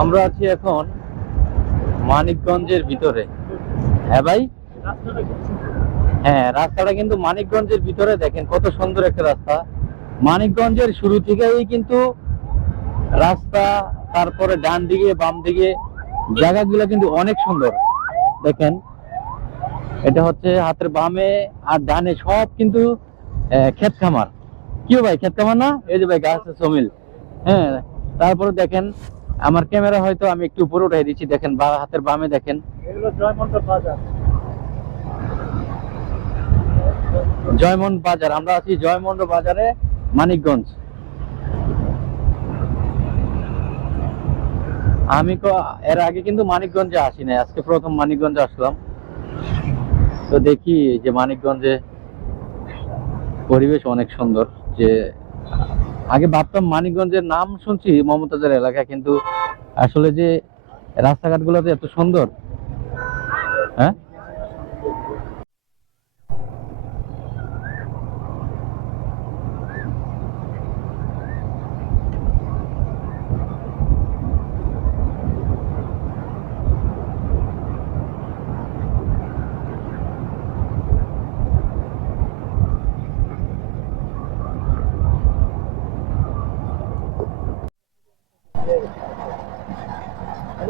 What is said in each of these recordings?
আমরা আছি এখন মানিকগঞ্জের ভিতরে। হ্যাঁ ভাই? হ্যাঁ রাস্তাটা কিন্তু মানিকগঞ্জের ভিতরে দেখেন, কত সুন্দর একটা রাস্তা। মানিকগঞ্জের শুরু থেকেই কিন্তু রাস্তা, তারপরে ডান দিকে, বাম দিকে, জায়গাগুলো কিন্তু অনেক সুন্দর। দেখেন, এটা হচ্ছে হাতের বামে আর ডানে সব কিন্তু ক্ষেত খামার। কি ভাই, ক্ষেত খামার না? এই যে ভাই, গাছ সমিল হ্যাঁ তারপরে দেখেন আমার ক্যামেরা হয়তো আমি একটু উপরে উঠাই দিচ্ছি দেখেন বা হাতের বামে দেখেন। এগুলো জয়মন্ড বাজার। আমরা আছি জয়মন্ড বাজারে মানিকগঞ্জ। আমি এর আগে কিন্তু মানিকগঞ্জে আসি নাই আজকে প্রথম মানিকগঞ্জে আসলাম। তো দেখি যে মানিকগঞ্জে পরিবেশ অনেক সুন্দর যে আগে ভাবতাম মানিকগঞ্জের নাম শুনছি মমতাজের এলাকা কিন্তু আসলে যে রাস্তাঘাটগুলো গুলো এত সুন্দর হ্যাঁ?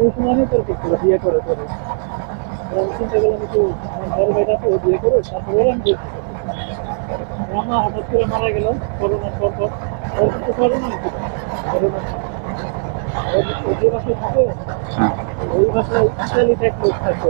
ওই সময় অনেক তোর করছিল বিয়ে করে করে আমি চিন্তা করলাম একটু আমার বড় ভাইটা তো বিয়ে করে তারপরে আমি বিয়ে করব। মামা হঠাৎ করে মারা গেল করোনার পর পর ওর কিন্তু করোনা হয়েছিল করোনা যে বাসায় থাকে ওই লোক থাকতো